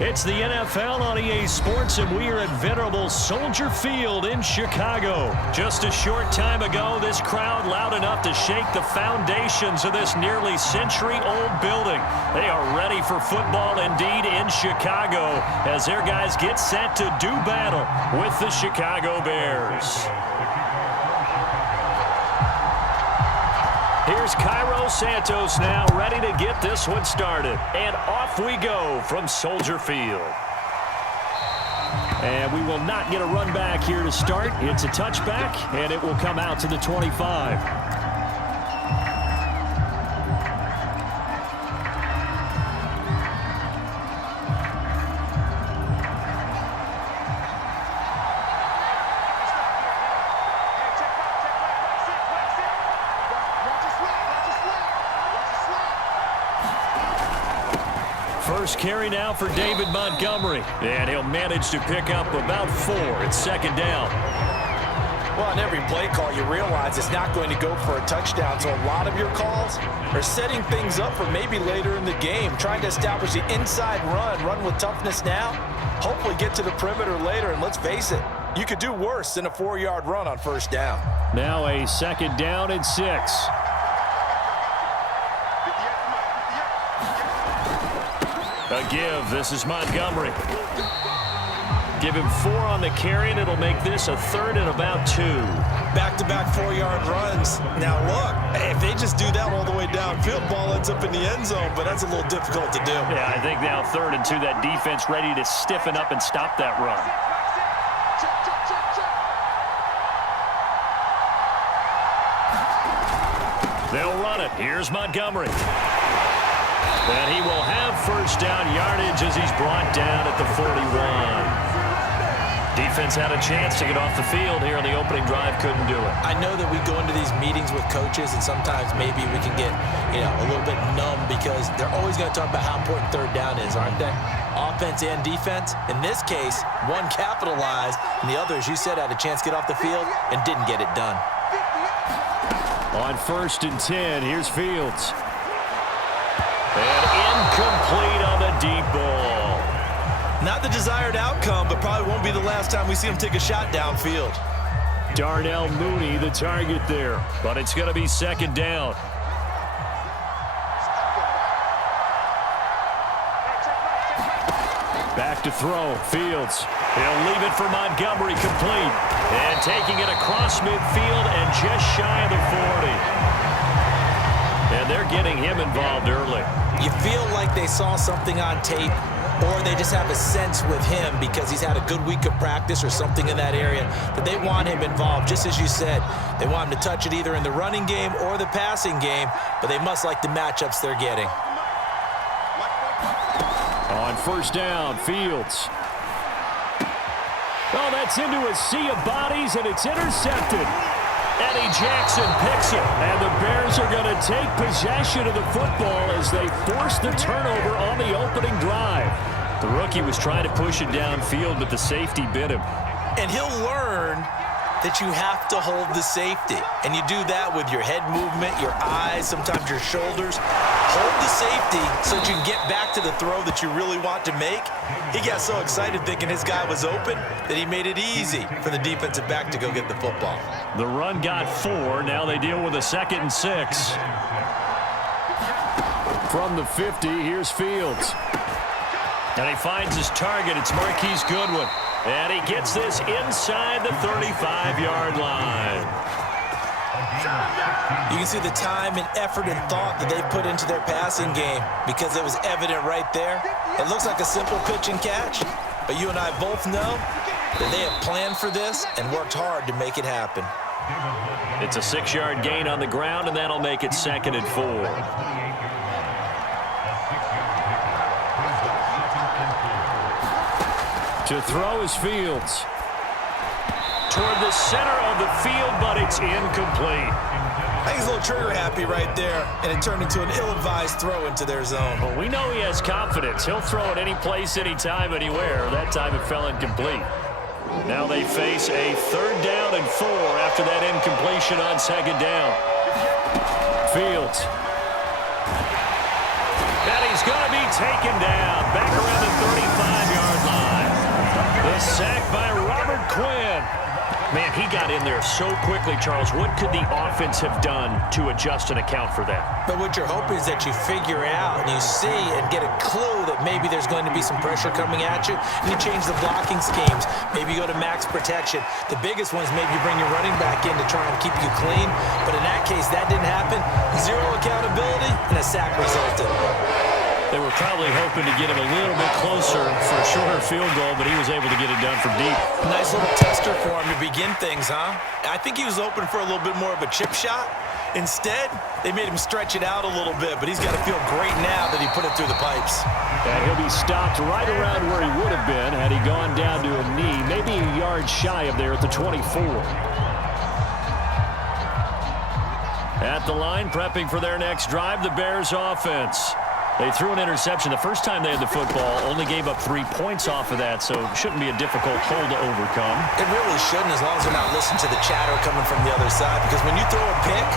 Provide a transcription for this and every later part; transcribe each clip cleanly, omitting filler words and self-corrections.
It's the NFL on EA Sports, and we are at venerable Soldier Field in Chicago. Just a short time ago, this crowd loud enough to shake the foundations of this nearly century-old building. They are ready for football indeed in Chicago as their guys get set to do battle with the Chicago Bears. Here's Cairo Santos now ready to get this one started. And off we go from Soldier Field. And we will not get a run back here to start. It's a touchback, and it will come out to the 25. First carry now for David Montgomery, and he'll manage to pick up about 4. It's second down. Well, on every play call, you realize it's not going to go for a touchdown, so a lot of your calls are setting things up for maybe later in the game, trying to establish the inside run with toughness now, hopefully get to the perimeter later, and let's face it, you could do worse than a 4-yard run on first down. Now a second down and 6. A give. This is Montgomery. Give him 4 on the carry, and it'll make this a third and about 2. Back-to-back 4-yard runs. Now, look, if they just do that all the way downfield, ball ends up in the end zone, but that's a little difficult to do. Yeah, I think now 3rd and 2, that defense ready to stiffen up and stop that run. They'll run it. Here's Montgomery. And he will have first down yardage as he's brought down at the 41. Defense had a chance to get off the field here in the opening drive, couldn't do it. I know that we go into these meetings with coaches, and sometimes maybe we can get, a little bit numb because they're always going to talk about how important third down is, aren't they? Offense and defense. In this case, one capitalized, and the other, as you said, had a chance to get off the field and didn't get it done. On 1st and 10, here's Fields. And incomplete on the deep ball. Not the desired outcome, but probably won't be the last time we see him take a shot downfield. Darnell Mooney, the target there, but it's going to be second down. Back to throw, Fields. He'll leave it for Montgomery, complete. And taking it across midfield and just shy of the 40. And they're getting him involved early. You feel like they saw something on tape, or they just have a sense with him because he's had a good week of practice or something in that area that they want him involved. Just as you said, they want him to touch it either in the running game or the passing game, but they must like the matchups they're getting. On first down, Fields. Oh, that's into a sea of bodies, and it's intercepted. Eddie Jackson picks it, and the Bears are going to take possession of the football as they force the turnover on the opening drive. The rookie was trying to push it downfield, but the safety bit him. And he'll learn that you have to hold the safety. And you do that with your head movement, your eyes, sometimes your shoulders. Hold the safety so that you can get back to the throw that you really want to make. He got so excited thinking his guy was open that he made it easy for the defensive back to go get the football. The run got 4. Now they deal with a 2nd and 6. From the 50, here's Fields. And he finds his target. It's Marquise Goodwin. And he gets this inside the 35-yard line. You can see the time and effort and thought that they put into their passing game because it was evident right there. It looks like a simple pitch and catch, but you and I both know that they have planned for this and worked hard to make it happen. It's a 6-yard gain on the ground, and that'll make it 2nd and 4. To throw is Fields. Toward the center of the field, but it's incomplete. I think he's a little trigger happy right there, and it turned into an ill-advised throw into their zone. Well, we know he has confidence. He'll throw it any place, anytime, anywhere. That time it fell incomplete. Now they face a 3rd down and 4 after that incompletion on 2nd down. Fields. And he's going to be taken down back around the 35-yard line. The sack by Robert Quinn. Man, he got in there so quickly, Charles. What could the offense have done to adjust and account for that? But what you're hoping is that you figure out and you see and get a clue that maybe there's going to be some pressure coming at you, and you change the blocking schemes. Maybe you go to max protection. The biggest one is maybe you bring your running back in to try and keep you clean. But in that case, that didn't happen. Zero accountability, and a sack resulted. They were probably hoping to get him a little bit closer for a shorter field goal, but he was able to get it done from deep. Nice little tester for him to begin things, huh? I think he was open for a little bit more of a chip shot. Instead, they made him stretch it out a little bit, but he's got to feel great now that he put it through the pipes. And he'll be stopped right around where he would have been had he gone down to a knee, maybe a yard shy of there at the 24. At the line, prepping for their next drive, the Bears offense. They threw an interception the first time they had the football, only gave up 3 points off of that, so it shouldn't be a difficult hole to overcome. It really shouldn't, as long as they're not listening to the chatter coming from the other side, because when you throw a pick,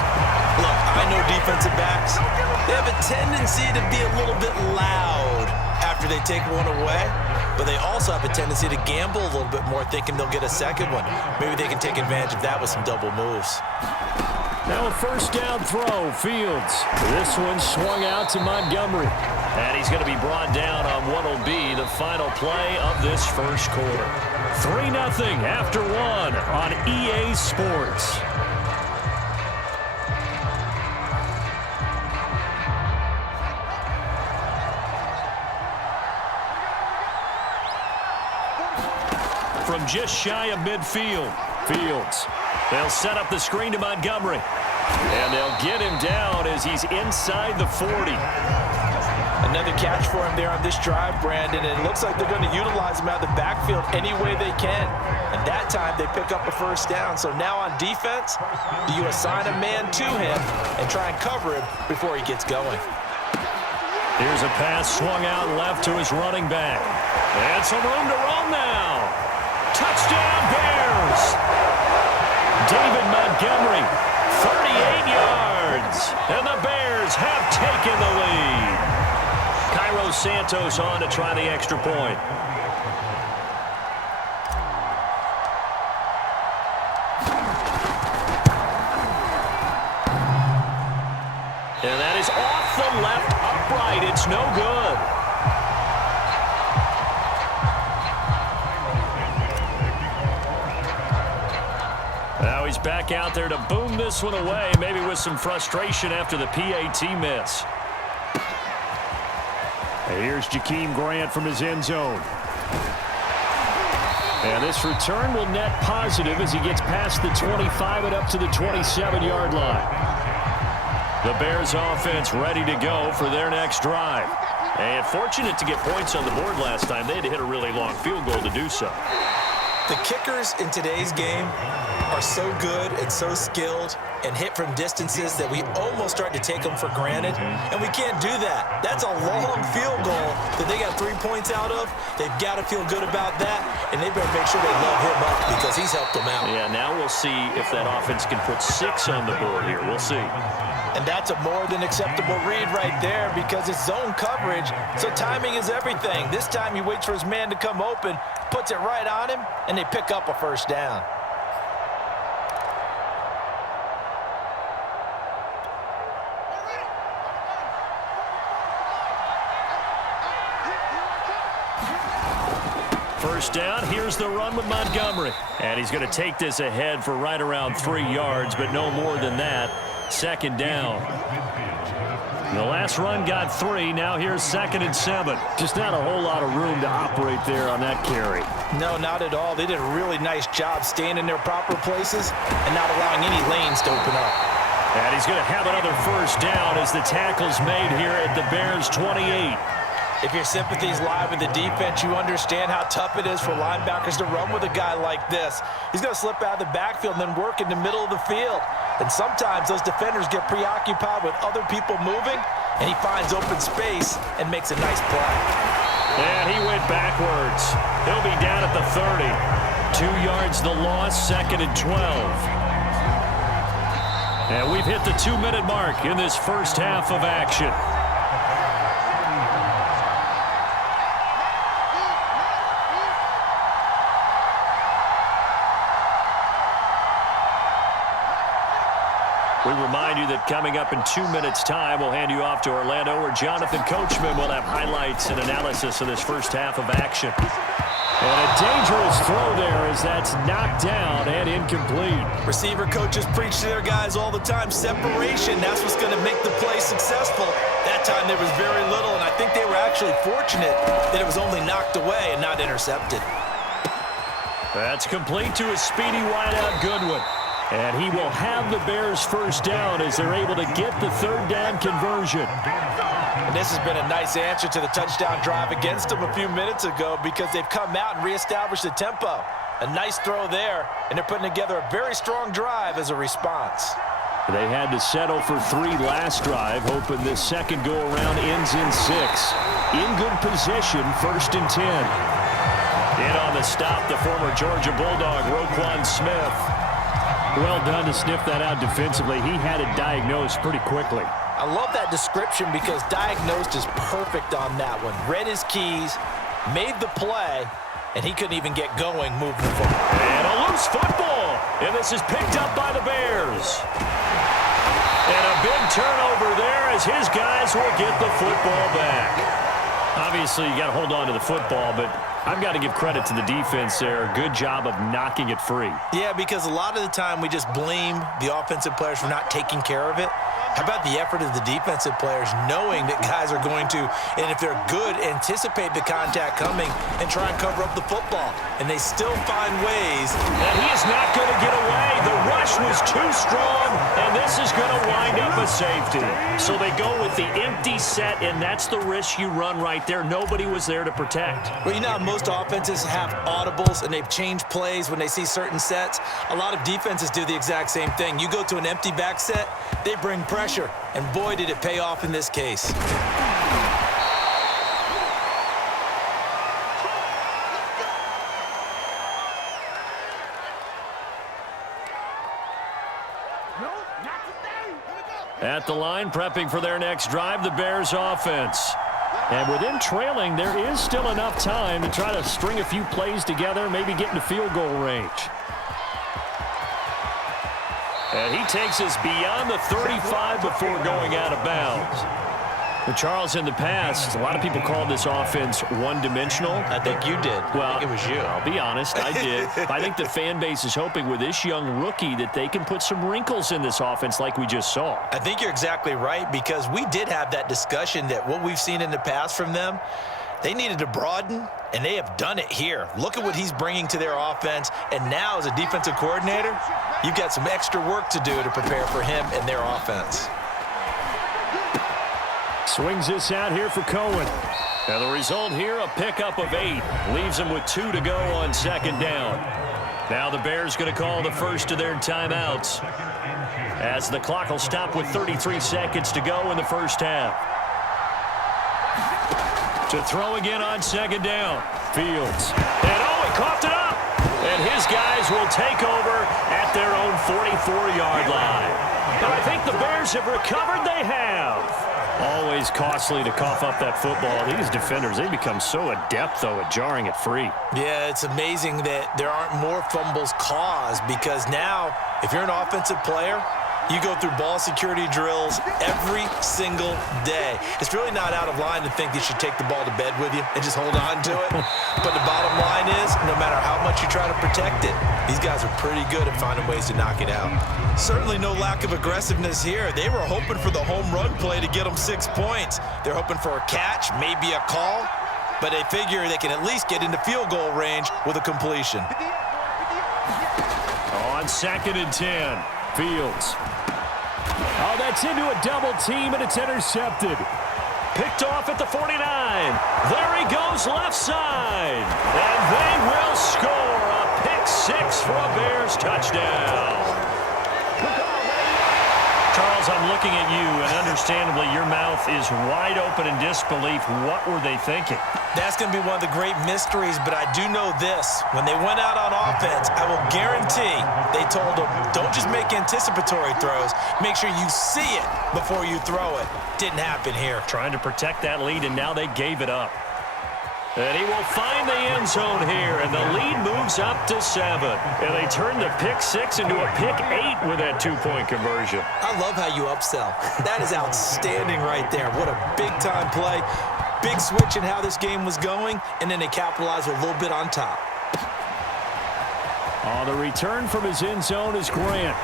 look, I know defensive backs, they have a tendency to be a little bit loud after they take one away, but they also have a tendency to gamble a little bit more, thinking they'll get a second one. Maybe they can take advantage of that with some double moves. Now a first down throw, Fields. This one swung out to Montgomery. And he's going to be brought down on what will be the final play of this first quarter. 3-0 after 1 on EA Sports. From just shy of midfield, Fields. They'll set up the screen to Montgomery. And they'll get him down as he's inside the 40. Another catch for him there on this drive, Brandon. And it looks like they're going to utilize him out of the backfield any way they can. And that time they pick up a first down. So now on defense, do you assign a man to him and try and cover him before he gets going? Here's a pass swung out left to his running back. And some room to roam now. Touchdown, Bears! David Montgomery, 38 yards, and the Bears have taken the lead. Cairo Santos on to try the extra point. And that is off the left upright. It's no good. Now he's back out there to boom this one away, maybe with some frustration after the PAT miss. And here's Jakeem Grant from his end zone. And this return will net positive as he gets past the 25 and up to the 27-yard line. The Bears offense ready to go for their next drive. And fortunate to get points on the board last time. They had to hit a really long field goal to do so. The kickers in today's game are so good and so skilled and hit from distances that we almost start to take them for granted, and we can't do that. That's a long field goal that they got 3 points out of. They've got to feel good about that, and they better make sure they love him up because he's helped them out. Yeah, now we'll see if that offense can put 6 on the board here. We'll see. And that's a more than acceptable read right there because it's zone coverage, so timing is everything. This time he waits for his man to come open, puts it right on him, and they pick up a first down. First down, here's the run with Montgomery. And he's going to take this ahead for right around 3 yards, but no more than that. Second down. The last run got 3. Now here's 2nd and 7. Just not a whole lot of room to operate there on that carry. No, not at all. They did a really nice job staying in their proper places and not allowing any lanes to open up. And he's going to have another first down as the tackle's made here at the Bears' 28. If your sympathies lie with the defense, you understand how tough it is for linebackers to run with a guy like this. He's going to slip out of the backfield and then work in the middle of the field. And sometimes those defenders get preoccupied with other people moving, and he finds open space and makes a nice play. And he went backwards. He'll be down at the 30. 2 yards the loss, 2nd and 12. And we've hit the 2-minute mark in this first half of action. We remind you that coming up in 2 minutes' time, we'll hand you off to Orlando, where Jonathan Coachman will have highlights and analysis of this first half of action. And a dangerous throw there as that's knocked down and incomplete. Receiver coaches preach to their guys all the time. Separation, that's what's going to make the play successful. That time there was very little, and I think they were actually fortunate that it was only knocked away and not intercepted. That's complete to a speedy wideout Goodwin. And he will have the Bears first down as they're able to get the third down conversion. And this has been a nice answer to the touchdown drive against them a few minutes ago because they've come out and reestablished the tempo. A nice throw there, and they're putting together a very strong drive as a response. They had to settle for 3 last drive, hoping this second go-around ends in 6. In good position, 1st and 10. In on the stop, the former Georgia Bulldog, Roquan Smith. Well done to sniff that out defensively. He had it diagnosed pretty quickly. I love that description because diagnosed is perfect on that one. Read his keys, made the play, and he couldn't even get going moving the football. And a loose football. And this is picked up by the Bears. And a big turnover there as his guys will get the football back. Obviously, you got to hold on to the football, but I've got to give credit to the defense there. Good job of knocking it free. Yeah, because a lot of the time we just blame the offensive players for not taking care of it. How about the effort of the defensive players knowing that guys are going to, and if they're good, anticipate the contact coming and try and cover up the football. And they still find ways. And he is not going to get away. The rush was too strong, and this is going to wind up a safety. So they go with the empty set, and that's the risk you run right there. Nobody was there to protect. Well, you know how most offenses have audibles, and they've changed plays when they see certain sets. A lot of defenses do the exact same thing. You go to an empty back set, they bring pressure, and boy, did it pay off in this case. At the line, prepping for their next drive, the Bears offense. And with them trailing, there is still enough time to try to string a few plays together, maybe get into field goal range. And he takes us beyond the 35 before going out of bounds. Well, Charles, in the past, a lot of people called this offense one-dimensional. I think you did. Well, I think it was you. I'll be honest, I did. I think the fan base is hoping with this young rookie that they can put some wrinkles in this offense like we just saw. I think you're exactly right because we did have that discussion that what we've seen in the past from them, they needed to broaden, and they have done it here. Look at what he's bringing to their offense, and now as a defensive coordinator, you've got some extra work to do to prepare for him and their offense. Swings this out here for Cohen. And the result here, a pickup of 8. Leaves them with 2 to go on second down. Now the Bears going to call the first of their timeouts, as the clock will stop with 33 seconds to go in the first half. To throw again on second down. Fields. And he coughed it up. And his guys will take over at their own 44-yard line. And I think the Bears have recovered. They have. Always costly to cough up that football. These defenders, they become so adept, though, at jarring it free. Yeah, it's amazing that there aren't more fumbles caused because now, if you're an offensive player, you go through ball security drills every single day. It's really not out of line to think you should take the ball to bed with you and just hold on to it. But the bottom line is, no matter how much you try to protect it, these guys are pretty good at finding ways to knock it out. Certainly no lack of aggressiveness here. They were hoping for the home run play to get them 6 points. They're hoping for a catch, maybe a call, but they figure they can at least get into field goal range with a completion. On second and 10, Fields. Oh, that's into a double team, and it's intercepted. Picked off at the 49. There he goes, left side. And they will score a pick 6 for a Bears touchdown. Charles, I'm looking at you, and understandably, your mouth is wide open in disbelief. What were they thinking? That's going to be one of the great mysteries, but I do know this. When they went out on offense, I will guarantee they told them, don't just make anticipatory throws. Make sure you see it before you throw it. Didn't happen here. Trying to protect that lead, and now they gave it up. And he will find the end zone here, and the lead moves up to 7. And they turn the pick 6 into a pick 8 with that two-point conversion. I love how you upsell. That is outstanding right there. What a big-time play. Big switch in how this game was going, and then they capitalized a little bit on top. On the return from his end zone is Grant.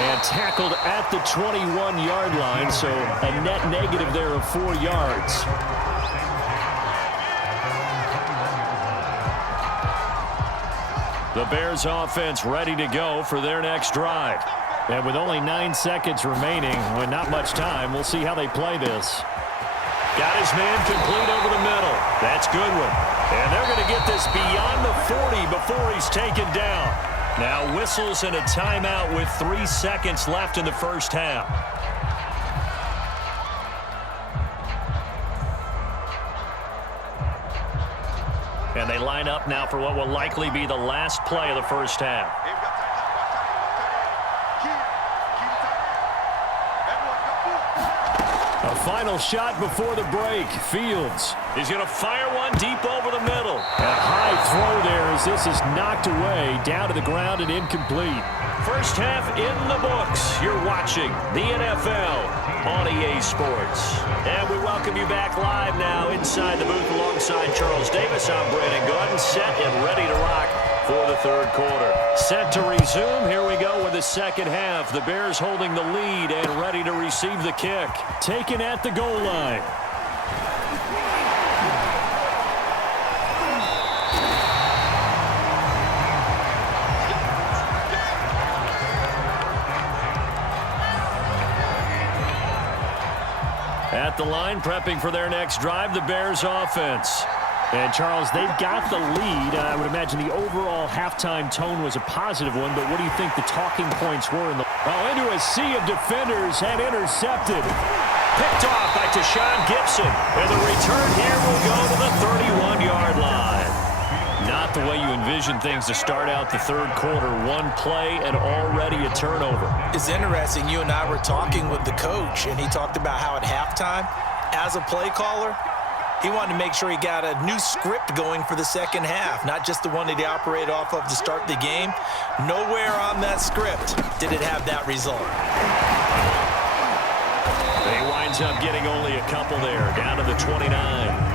And tackled at the 21-yard line, so a net negative there of 4 yards. The Bears offense ready to go for their next drive. And with only 9 seconds remaining, with not much time, we'll see how they play this. Got his man complete over the middle. That's Goodwin. And they're going to get this beyond the 40 before he's taken down. Now whistles and a timeout with 3 seconds left in the first half. And they line up now for what will likely be the last play of the first half. A final shot before the break. Fields is going to fire one deep over the middle. A high throw there as this is knocked away, down to the ground and incomplete. First half in the books. You're watching the NFL on EA Sports. And we welcome you back live now inside the booth alongside Charles Davis. I'm Brandon Gordon, set and ready to rock for the third quarter. Set to resume. Here we go with the second half. The Bears holding the lead and ready to receive the kick. Taken at the goal line. At the line, prepping for their next drive, the Bears offense. And, Charles, they've got the lead. I would imagine the overall halftime tone was a positive one, but what do you think the talking points were? Into a sea of defenders and intercepted. Picked off by Tashawn Gibson. And the return here will go to the 31-yard line. Not the way you envision things to start out the third quarter. One play and already a turnover. It's interesting. You and I were talking with the coach, and he talked about how at halftime, as a play caller, he wanted to make sure he got a new script going for the second half, not just the one that he operated off of to start the game. Nowhere on that script did it have that result. He winds up getting only a couple there, down to the 29.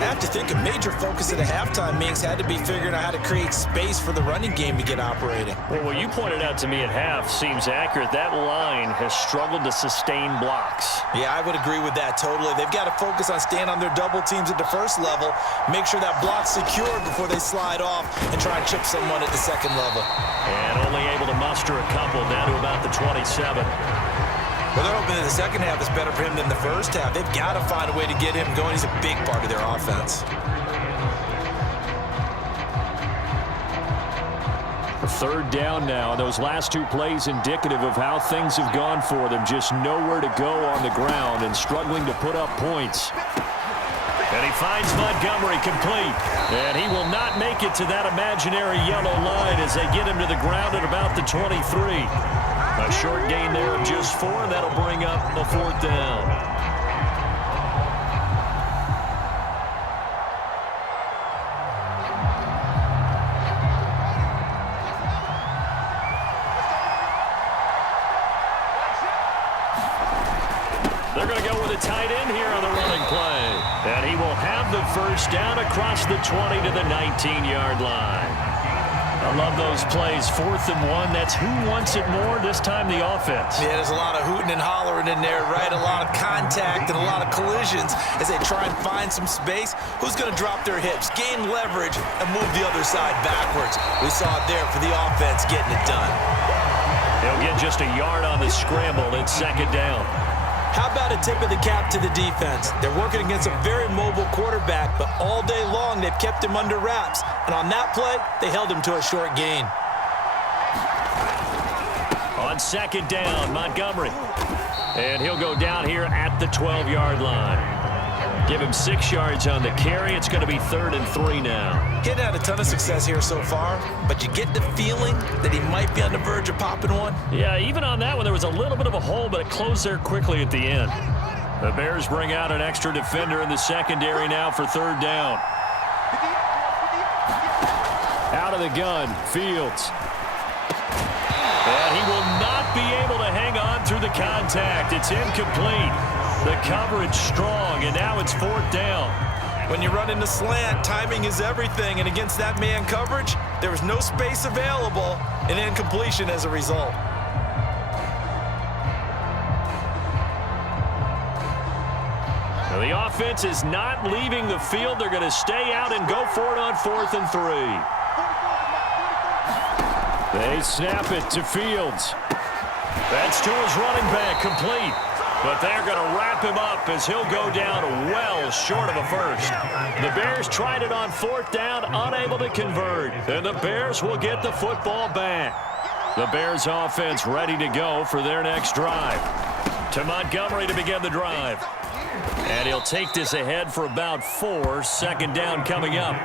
I have to think a major focus at the halftime means had to be figuring out how to create space for the running game to get operating. Well, what you pointed out to me at half seems accurate. That line has struggled to sustain blocks. Yeah, I would agree with that totally. They've got to focus on staying on their double teams at the first level, make sure that block's secured before they slide off and try and chip someone at the second level. And only able to muster a couple down to about the 27. Well, they're hoping that the second half is better for him than the first half. They've got to find a way to get him going. He's a big part of their offense. Third down now. Those last two plays indicative of how things have gone for them. Just nowhere to go on the ground and struggling to put up points. And he finds Montgomery complete. And he will not make it to that imaginary yellow line as they get him to the ground at about the 23. A short gain there of just 4, and that'll bring up a fourth down. They're going to go with a tight end here on the running play. And he will have the first down across the 20 to the 19-yard line. I love those plays. 4th and 1. That's who wants it more, this time the offense. Yeah, there's a lot of hooting and hollering in there, right? A lot of contact and a lot of collisions as they try and find some space. Who's going to drop their hips, gain leverage, and move the other side backwards? We saw it there for the offense getting it done. They'll get just a yard on the scramble. It's second down. How about a tip of the cap to the defense? They're working against a very mobile quarterback, but all day long they've kept him under wraps. And on that play, they held him to a short gain. On second down, Montgomery. And he'll go down here at the 12-yard line. Give him 6 yards on the carry. It's going to be 3rd and 3 now. Getting had a ton of success here so far, but you get the feeling that he might be on the verge of popping one. Yeah, even on that one, there was a little bit of a hole, but it closed there quickly at the end. The Bears bring out an extra defender in the secondary now for 3rd down. Out of the gun, Fields. And he will not be able to hang on through the contact. It's incomplete. The coverage strong, and now it's 4th down. When you run into slant, timing is everything, and against that man coverage, there was no space available, and incompletion as a result. Now the offense is not leaving the field. They're going to stay out and go for it on 4th and 3. They snap it to Fields. That's to his running back, complete. But they're going to wrap him up as he'll go down well short of a first. The Bears tried it on 4th down, unable to convert. And the Bears will get the football back. The Bears offense ready to go for their next drive. To Montgomery to begin the drive. And he'll take this ahead for about 4. 2nd down coming up.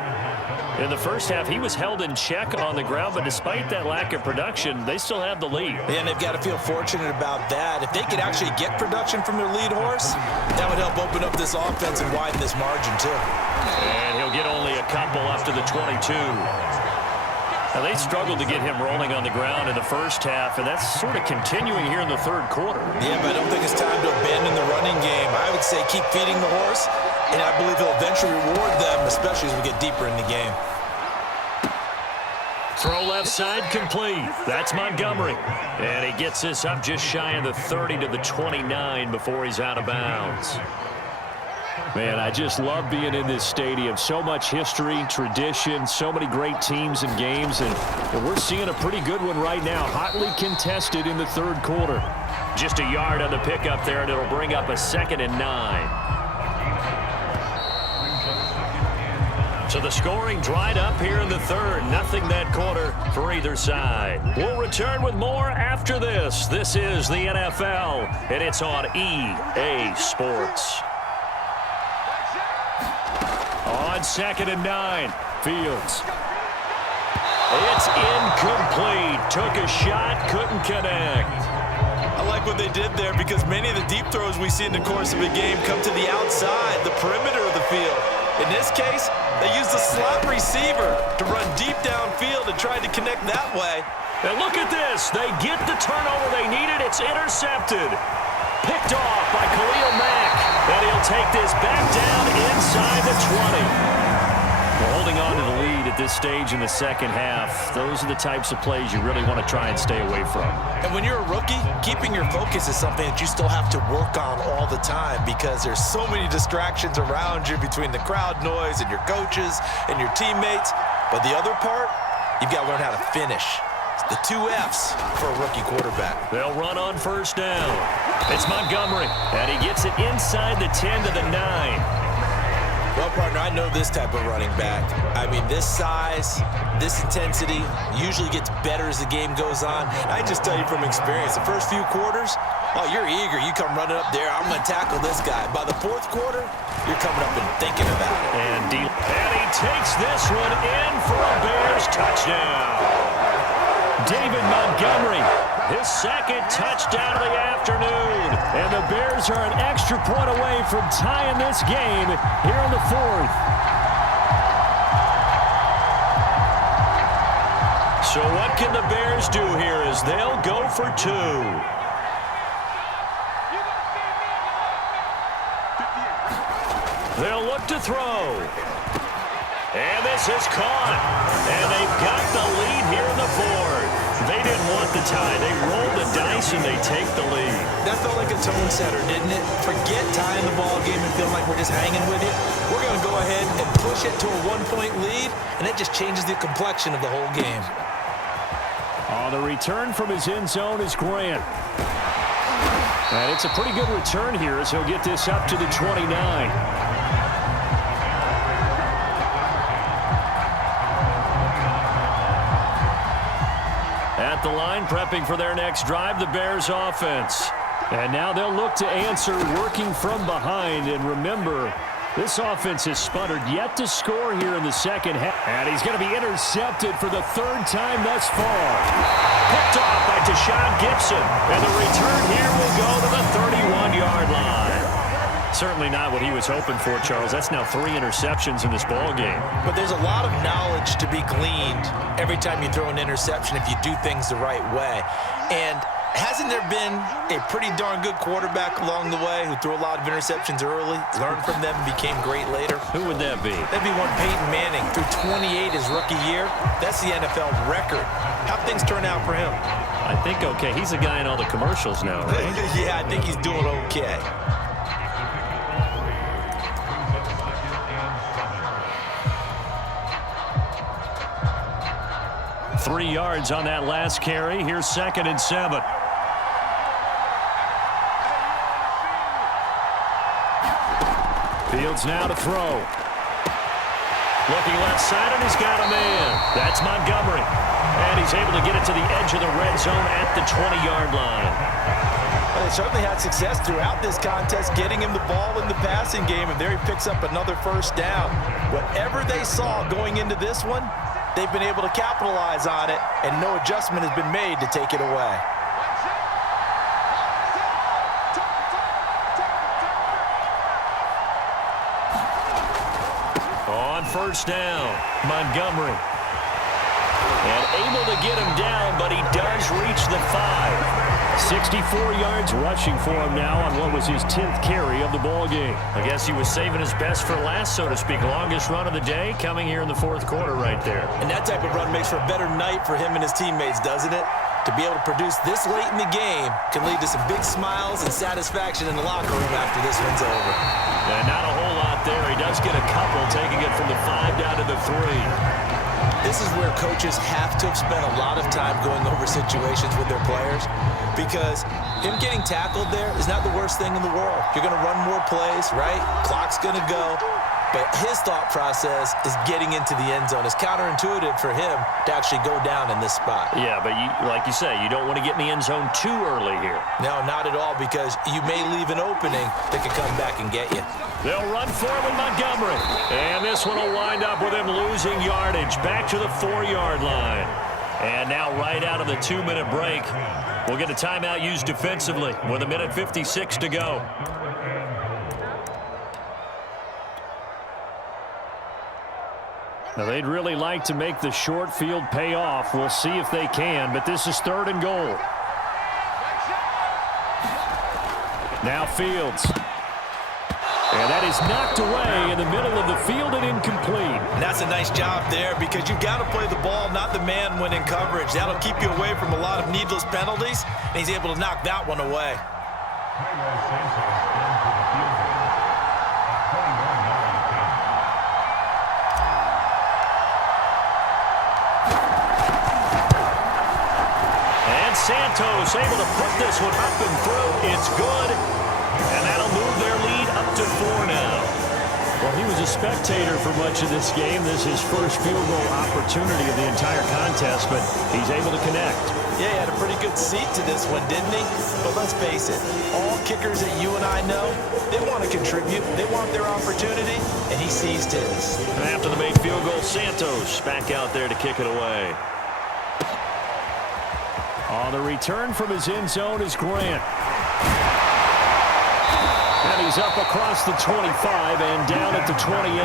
In the first half, he was held in check on the ground, but despite that lack of production, they still have the lead. And they've got to feel fortunate about that. If they could actually get production from their lead horse, that would help open up this offense and widen this margin, too. And he'll get only a couple up to the 22. Now, they struggled to get him rolling on the ground in the first half, and that's sort of continuing here in the 3rd quarter. Yeah, but I don't think it's time to abandon the running game. I would say keep feeding the horse, and I believe he'll eventually reward them, especially as we get deeper in the game. Throw left side complete. That's Montgomery. And he gets this up just shy of the 30 to the 29 before he's out of bounds. Man, I just love being in this stadium. So much history, tradition, so many great teams and games, and we're seeing a pretty good one right now, hotly contested in the 3rd quarter. Just a yard on the pickup there, and it'll bring up a 2nd and 9. So the scoring dried up here in the 3rd. Nothing that quarter for either side. We'll return with more after this. This is the NFL, and it's on EA Sports. On 2nd and 9, Fields. It's incomplete. Took a shot, couldn't connect. I like what they did there because many of the deep throws we see in the course of a game come to the outside, the perimeter of the field. In this case, they used the slot receiver to run deep downfield and tried to connect that way. And look at this. They get the turnover they needed. It's intercepted. Picked off by Khalil Mack. And he'll take this back down inside the 20. Well, holding on to the lead at this stage in the 2nd half, those are the types of plays you really want to try and stay away from. And when you're a rookie, keeping your focus is something that you still have to work on all the time because there's so many distractions around you between the crowd noise and your coaches and your teammates. But the other part, you've got to learn how to finish. It's the 2 F's for a rookie quarterback. They'll run on 1st down. It's Montgomery, and he gets it inside the 10 to the 9. Well, partner, I know this type of running back. I mean, this size, this intensity usually gets better as the game goes on. I just tell you from experience, the first few quarters, oh, you're eager. You come running up there. I'm going to tackle this guy. By the 4th quarter, you're coming up and thinking about it. And he takes this one in for a Bears touchdown. David Montgomery, his 2nd touchdown of the afternoon. And the Bears are an extra point away from tying this game here in the 4th. So what can the Bears do here as they'll go for 2? They'll look to throw. And this is caught. And they've got the lead here in the 4th. They didn't want the tie. They rolled the dice and they take the lead. That felt like a tone setter, didn't it? Forget tying the ball game and feeling like we're just hanging with it. We're going to go ahead and push it to a 1-point lead, and that just changes the complexion of the whole game. On the return from his end zone is Grant. And it's a pretty good return here as he'll get this up to the 29. At the line, prepping for their next drive, the Bears offense. And now they'll look to answer working from behind. And remember, this offense has sputtered yet to score here in the 2nd half. And he's going to be intercepted for the 3rd time thus far. Picked off by Deshaun Gibson. And the return here will go to the 31-yard line. Certainly not what he was hoping for, Charles. That's now 3 interceptions in this ball game. But there's a lot of knowledge to be gleaned every time you throw an interception if you do things the right way. And hasn't there been a pretty darn good quarterback along the way who threw a lot of interceptions early, learned from them, and became great later? Who would that be? That'd be one Peyton Manning. Threw 28 his rookie year. That's the NFL record. How'd things turn out for him? I think okay. He's a guy in all the commercials now, right? Yeah, I think he's doing okay. Three yards on that last carry. Here's 2nd and 7. Fields now to throw. Looking left side, and he's got a man. That's Montgomery. And he's able to get it to the edge of the red zone at the 20-yard line. Well, they certainly had success throughout this contest, getting him the ball in the passing game, and there he picks up another first down. Whatever they saw going into this one, they've been able to capitalize on it, and no adjustment has been made to take it away. On first down, Montgomery. And able to get him down, but he does reach the 5. 64 yards rushing for him now on what was his 10th carry of the ball game. I guess he was saving his best for last, so to speak. Longest run of the day coming here in the 4th quarter right there. And that type of run makes for a better night for him and his teammates, doesn't it? To be able to produce this late in the game can lead to some big smiles and satisfaction in the locker room after this one's over. And not a whole lot there. He does get a couple, taking it from the 5 down to the 3. This is where coaches have to have spent a lot of time going over situations with their players, because him getting tackled there is not the worst thing in the world. You're going to run more plays, right? Clock's going to go. But his thought process is getting into the end zone. It's counterintuitive for him to actually go down in this spot. Yeah, but like you say, you don't want to get in the end zone too early here. No, not at all, because you may leave an opening that could come back and get you. They'll run for it with Montgomery. And this one will wind up with him losing yardage back to the 4-yard line. And now right out of the 2-minute break, we'll get a timeout used defensively with 1:56 to go. Now, they'd really like to make the short field pay off. We'll see if they can, but this is 3rd and goal. Now Fields. And that is knocked away in the middle of the field and incomplete. And that's a nice job there, because you've got to play the ball, not the man when in coverage. That'll keep you away from a lot of needless penalties, and he's able to knock that one away. Santos able to put this one up and through. It's good. And that'll move their lead up to 4 now. Well, he was a spectator for much of this game. This is his first field goal opportunity of the entire contest, but he's able to connect. Yeah, he had a pretty good seat to this one, didn't he? But let's face it, all kickers that you and I know, they want to contribute. They want their opportunity, and he seized his. And after the made field goal, Santos back out there to kick it away. On the return from his end zone is Grant. And he's up across the 25 and down at the 28.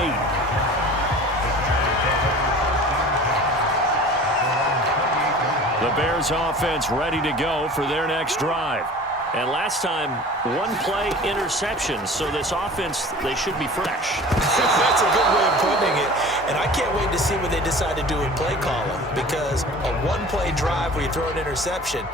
The Bears offense ready to go for their next drive. And last time, 1-play interception. So this offense, they should be fresh. That's a good way of putting it. And I can't wait to see what they decide to do in play calling, because a 1-play drive where you throw an interception,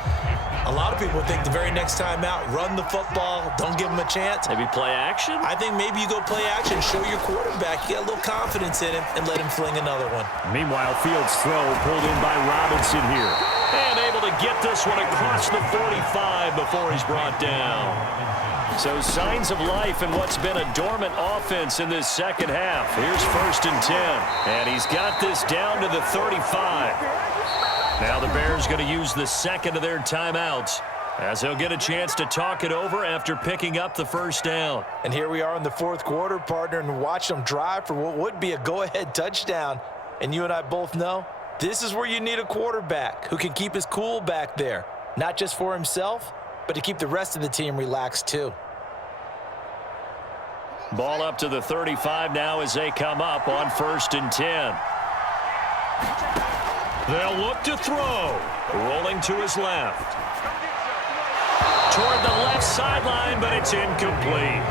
a lot of people think the very next time out, run the football, don't give them a chance. Maybe play action? I think maybe you go play action, show your quarterback, you get a little confidence in him, and let him fling another one. Meanwhile, Fields' throw pulled in by Robinson here. And able to get this one across the 45 before he's brought down. So signs of life in what's been a dormant offense in this second half. Here's 1st and 10. And he's got this down to the 35. Now the Bears going to use the second of their timeouts, as they'll get a chance to talk it over after picking up the first down. And here we are in the 4th quarter, partner, and watch them drive for what would be a go-ahead touchdown. And you and I both know this is where you need a quarterback who can keep his cool back there, not just for himself, but to keep the rest of the team relaxed too. Ball up to the 35 now as they come up on 1st and 10. They'll look to throw. Rolling to his left. Toward the left sideline, but it's incomplete.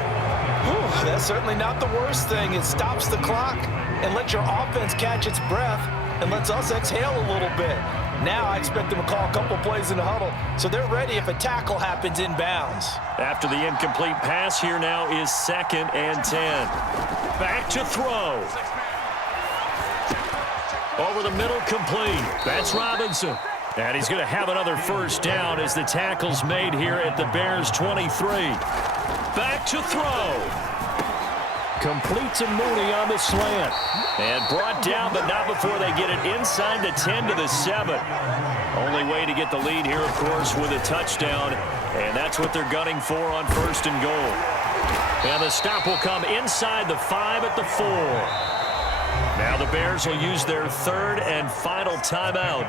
Whew, that's certainly not the worst thing. It stops the clock and lets your offense catch its breath and lets us exhale a little bit. Now I expect them to call a couple plays in the huddle, so they're ready if a tackle happens inbounds. After the incomplete pass, here now is 2nd and 10. Back to throw. Over the middle, complete. That's Robinson. And he's going to have another first down as the tackle's made here at the Bears' 23. Back to throw. Complete to Mooney on the slant. And brought down, but not before they get it inside the 10 to the 7. Only way to get the lead here, of course, with a touchdown. And that's what they're gunning for on 1st and goal. And the stop will come inside the 5 at the 4. Now the Bears will use their 3rd and final timeout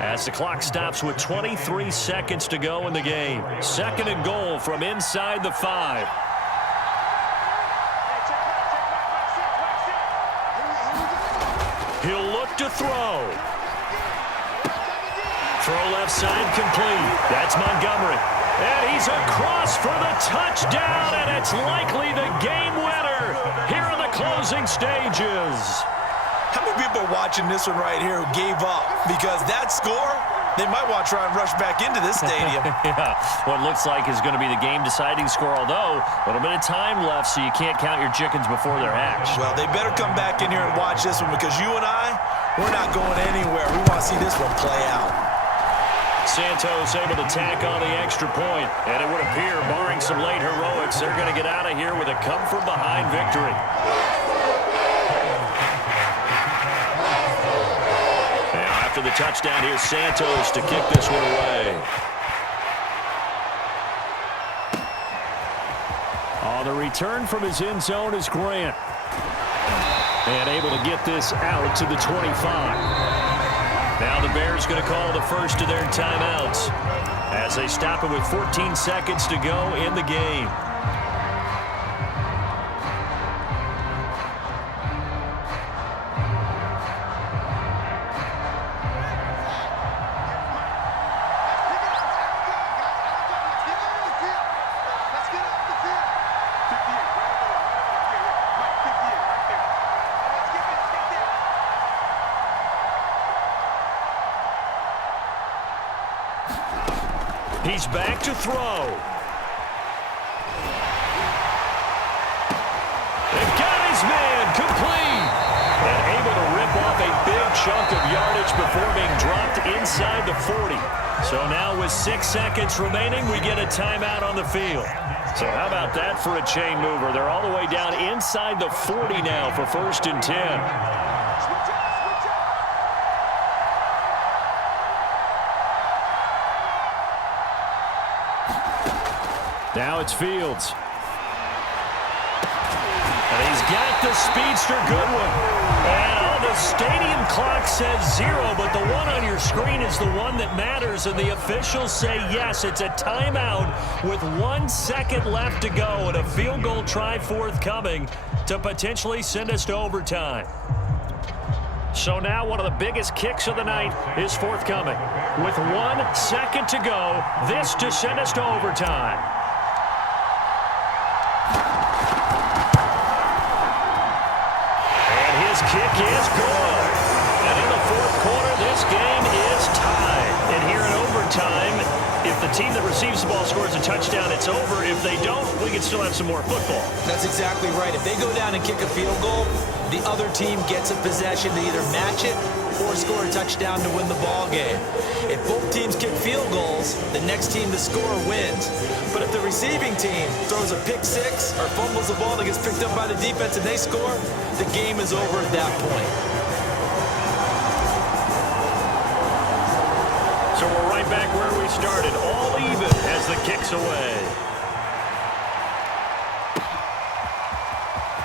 as the clock stops with 23 seconds to go in the game. 2nd and goal from inside the 5. He'll look to throw. Throw left side complete. That's Montgomery. And he's across for the touchdown, and it's likely the game winner here in the closing stages. How many people are watching this one right here who gave up? Because that score, they might want to try and rush back into this stadium. Yeah, what looks like is going to be the game-deciding score, although a little bit of time left, so you can't count your chickens before they're hatched. Well, they better come back in here and watch this one because you and I, we're not going anywhere. We want to see this one play out. Santos able to tack on the extra point, and it would appear, barring some late heroics, they're going to get out of here with a come-from-behind victory. Now, after the touchdown, here's Santos to kick this one away. On the return from his end zone is Grant. And able to get this out to the 25. Now the Bears going to call the first of their timeouts as they stop it with 14 seconds to go in the game. He's back to throw. They've got his man complete. And able to rip off a big chunk of yardage before being dropped inside the 40. So now with 6 seconds remaining, we get a timeout on the field. So how about that for a chain mover? They're all the way down inside the 40 now for 1st and 10. Now it's Fields. And he's got the speedster Goodwin. And the stadium clock says 0, but the one on your screen is the one that matters, and the officials say yes, it's a timeout with 1 second left to go and a field goal try forthcoming to potentially send us to overtime. So now one of the biggest kicks of the night is forthcoming. With 1 second to go, this to send us to overtime. Kick is good. And in the 4th quarter, this game is tied. And here in overtime, if the team that receives the ball scores a touchdown, it's over. If they don't, we can still have some more football. That's exactly right. If they go down and kick a field goal, the other team gets a possession to either match it or score a touchdown to win the ball game. If both teams kick field goals, the next team to score wins. But if the receiving team throws a pick six or fumbles the ball that gets picked up by the defense and they score, the game is over at that point. So we're right back where we started, all even as the kick's away.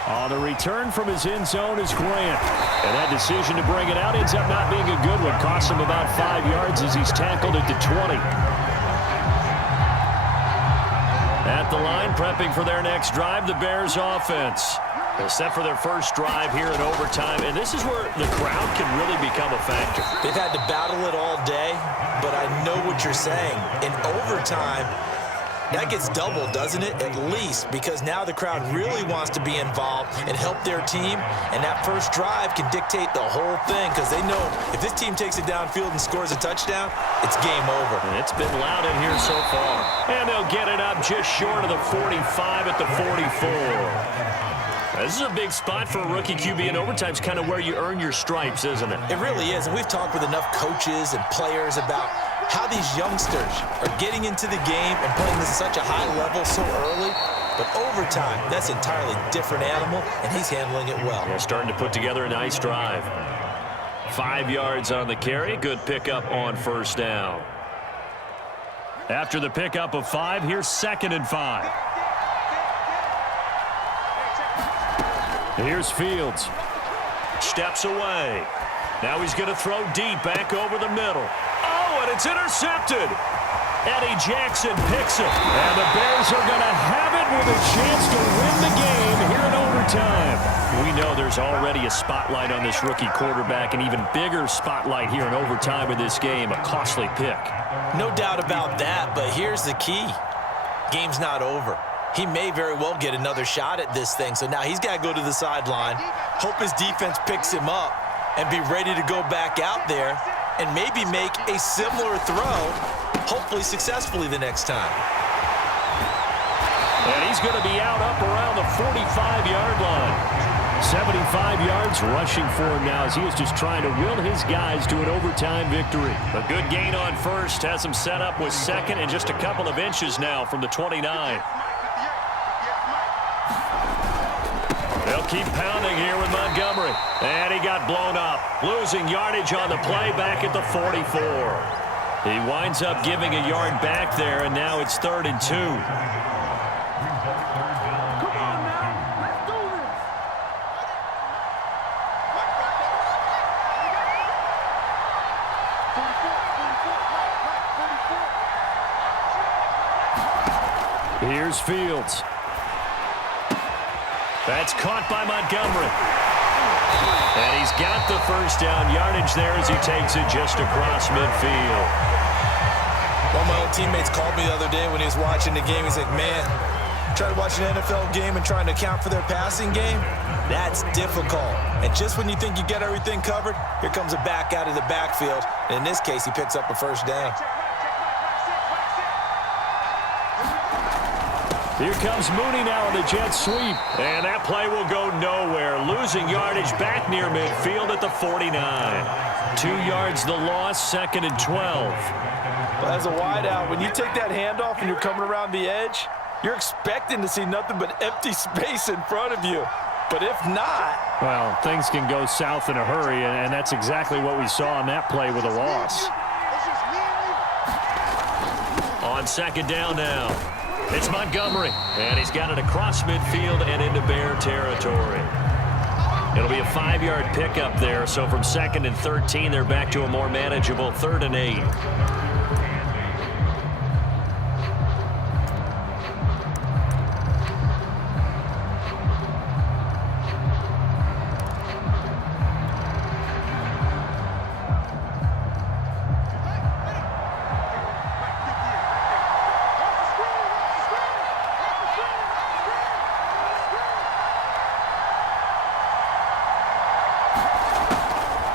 On the return from his end zone is Grant. And that decision to bring it out ends up not being a good one. Costs him about 5 yards as he's tackled at the 20. At the line, prepping for their next drive, the Bears offense. They're set for their first drive here in overtime, and this is where the crowd can really become a factor. They've had to battle it all day, but I know what you're saying. In overtime, that gets doubled, doesn't it? At least, because now the crowd really wants to be involved and help their team, and that first drive can dictate the whole thing because they know if this team takes it downfield and scores a touchdown, it's game over. And it's been loud in here so far. And they'll get it up just short of the 45 at the 44. This is a big spot for a rookie QB in overtime. It's kind of where you earn your stripes, isn't it? It really is, and we've talked with enough coaches and players about how these youngsters are getting into the game and playing this at such a high level so early. But overtime, that's an entirely different animal, and he's handling it well. They're starting to put together a nice drive. 5 yards on the carry. Good pickup on first down. After the pickup of 5, here's 2nd and 5. Here's Fields. Steps away. Now he's going to throw deep back over the middle. Oh, and it's intercepted. Eddie Jackson picks it. And the Bears are going to have it with a chance to win the game here in overtime. We know there's already a spotlight on this rookie quarterback, an even bigger spotlight here in overtime in this game, a costly pick. No doubt about that, but here's the key. Game's not over. He may very well get another shot at this thing, so now he's got to go to the sideline, hope his defense picks him up, and be ready to go back out there and maybe make a similar throw, hopefully successfully the next time. And he's going to be out up around the 45-yard line. 75 yards rushing for him now as he is just trying to will his guys to an overtime victory. A good gain on first, has him set up with 2nd and just a couple of inches now from the 29. They'll keep pounding here with Montgomery. And he got blown up. Losing yardage on the play back at the 44. He winds up giving a yard back there, and now it's 3rd and 2. Here's Fields. That's caught by Montgomery. And he's got the first down yardage there as he takes it just across midfield. One of my old teammates called me the other day when he was watching the game. He's like, man, try to watch an NFL game and trying to account for their passing game? That's difficult. And just when you think you get everything covered, here comes a back out of the backfield. And in this case, he picks up a first down. Here comes Mooney now on the jet sweep. And that play will go nowhere. Losing yardage back near midfield at the 49. 2 yards the loss, 2nd and 12. Well, as a wideout, when you take that handoff and you're coming around the edge, you're expecting to see nothing but empty space in front of you. But if not... Well, things can go south in a hurry, and that's exactly what we saw on that play with a loss. On 2nd down now. It's Montgomery, and he's got it across midfield and into Bear territory. It'll be a 5-yard pickup there, so from 2nd and 13, they're back to a more manageable 3rd and 8.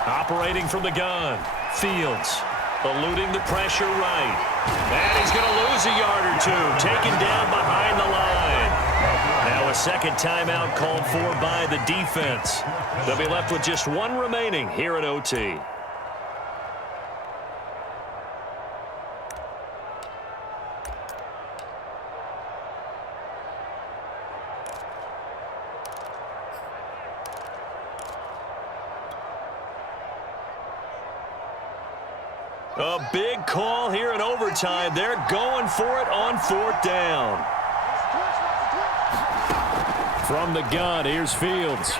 Operating from the gun, Fields eluding the pressure right. And he's going to lose a yard or two, taken down behind the line. Now a second timeout called for by the defense. They'll be left with just one remaining here in OT. A big call here in overtime. They're going for it on 4th down. From the gun, here's Fields.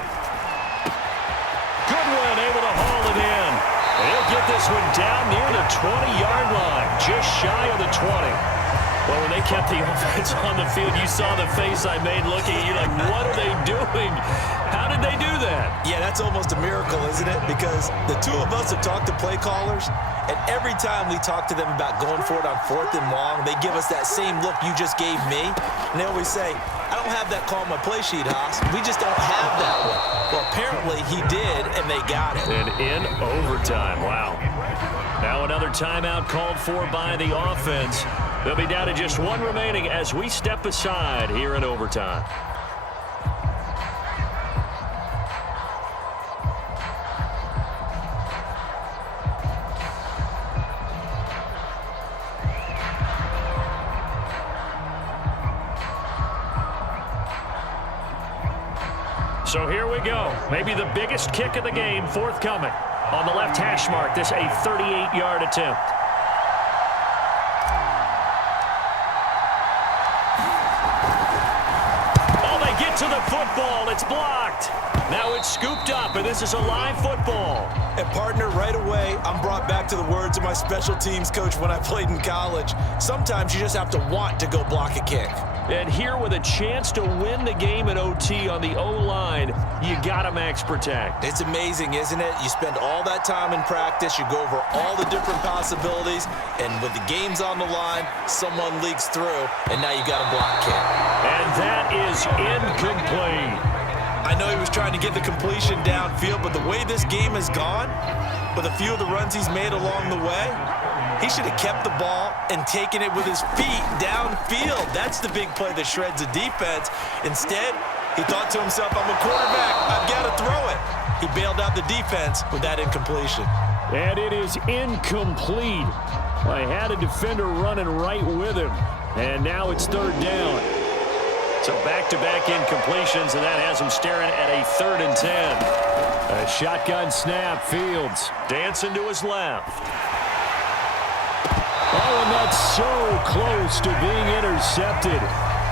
Goodwin able to haul it in. He'll get this one down near the 20-yard line, just shy of the 20. Well, when they kept the offense on the field, you saw the face I made looking at you like, what are they doing? How did they do that? Yeah, that's almost a miracle, isn't it? Because the two of us have talked to play callers, and every time we talk to them about going for it on 4th and long, they give us that same look you just gave me. And they always say, I don't have that call on my play sheet, Haas. We just don't have that one. Well, apparently he did, and they got it. And in overtime, wow. Now another timeout called for by the offense. They'll be down to just one remaining as we step aside here in overtime. So here we go. Maybe the biggest kick of the game forthcoming. On the left hash mark, this a 38-yard attempt. Oh, they get to the football. It's blocked. Now it's scooped up, and this is a live football. And partner, right away, I'm brought back to the words of my special teams coach when I played in college. Sometimes you just have to want to go block a kick. And here with a chance to win the game in OT on the O-line, you got to max protect. It's amazing, isn't it? You spend all that time in practice, you go over all the different possibilities, and with the games on the line, someone leaks through, and now you got a block kick. And that is incomplete. I know he was trying to get the completion downfield, but the way this game has gone, with a few of the runs he's made along the way, he should have kept the ball and taken it with his feet downfield. That's the big play that shreds a defense. Instead, he thought to himself, I'm a quarterback, I've got to throw it. He bailed out the defense with that incompletion. And it is incomplete. I had a defender running right with him. And now it's 3rd down. So back-to-back incompletions, and that has him staring at a 3rd and 10. A shotgun snap, Fields dancing to his left. Oh, and that's so close to being intercepted.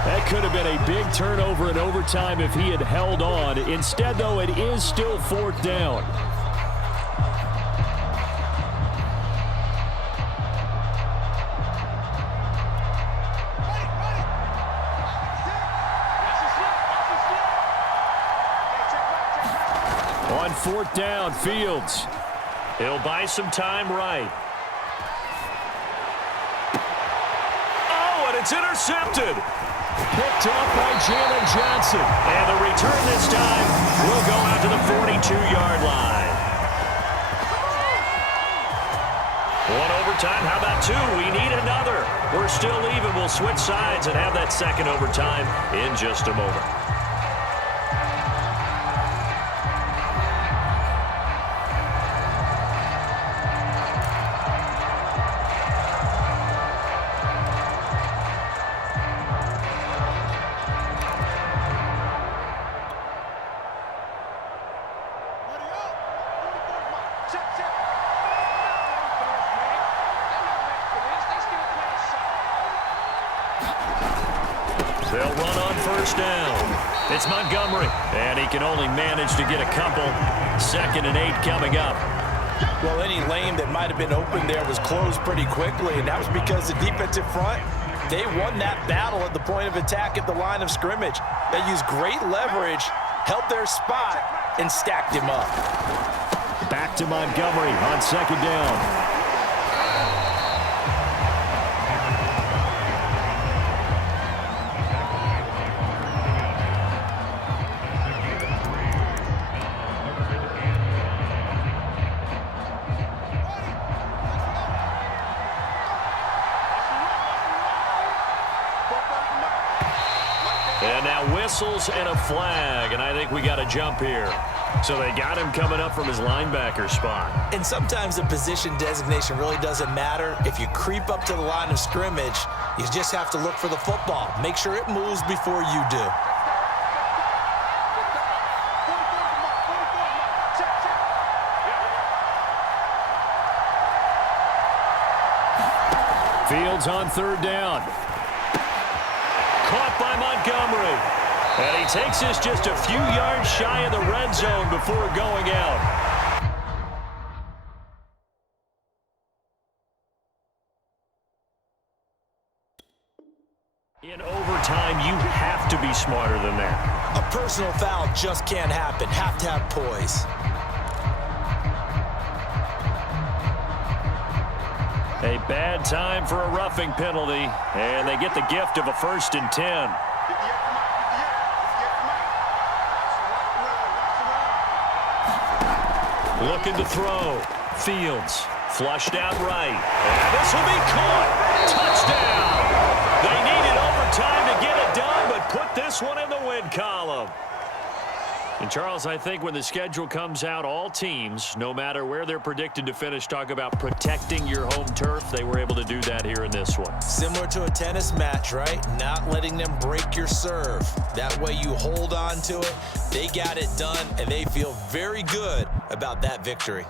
That could have been a big turnover in overtime if he had held on. Instead, though, it is still 4th down. On 4th down, Fields. He'll buy some time right. It's intercepted. Picked off by Jalen Johnson. And the return this time will go out to the 42-yard line. One overtime. How about 2? We need another. We're still even. We'll switch sides and have that second overtime in just a moment. They'll run on 1st down. It's Montgomery, and he can only manage to get a couple. 2nd and 8 coming up. Well, any lane that might have been open there was closed pretty quickly, and that was because the defensive front, they won that battle at the point of attack at the line of scrimmage. They used great leverage, held their spot, and stacked him up. Back to Montgomery on 2nd down. And now whistles and a flag, and I think we got a jump here. So they got him coming up from his linebacker spot. And sometimes the position designation really doesn't matter. If you creep up to the line of scrimmage, you just have to look for the football. Make sure it moves before you do. Fields on 3rd down. Caught by Montgomery. And he takes this just a few yards shy of the red zone before going out. smarter than that. A personal foul just can't happen. Have to have poise. A bad time for a roughing penalty, and they get the gift of a 1st and 10. Looking to throw. Fields flushed out right. And this will be caught. Touchdown. They needed overtime to get it done, but put this one in the win column. And, Charles, I think when the schedule comes out, all teams, no matter where they're predicted to finish, talk about protecting your home turf. They were able to do that here in this one. Similar to a tennis match, right? Not letting them break your serve. That way you hold on to it. They got it done, and they feel very good about that victory.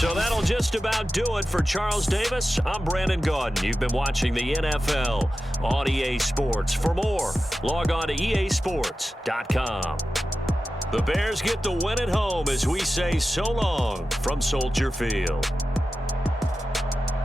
So that'll just about do it for Charles Davis. I'm Brandon Gaudin. You've been watching the NFL on EA Sports. For more, log on to easports.com. The Bears get the win at home as we say so long from Soldier Field.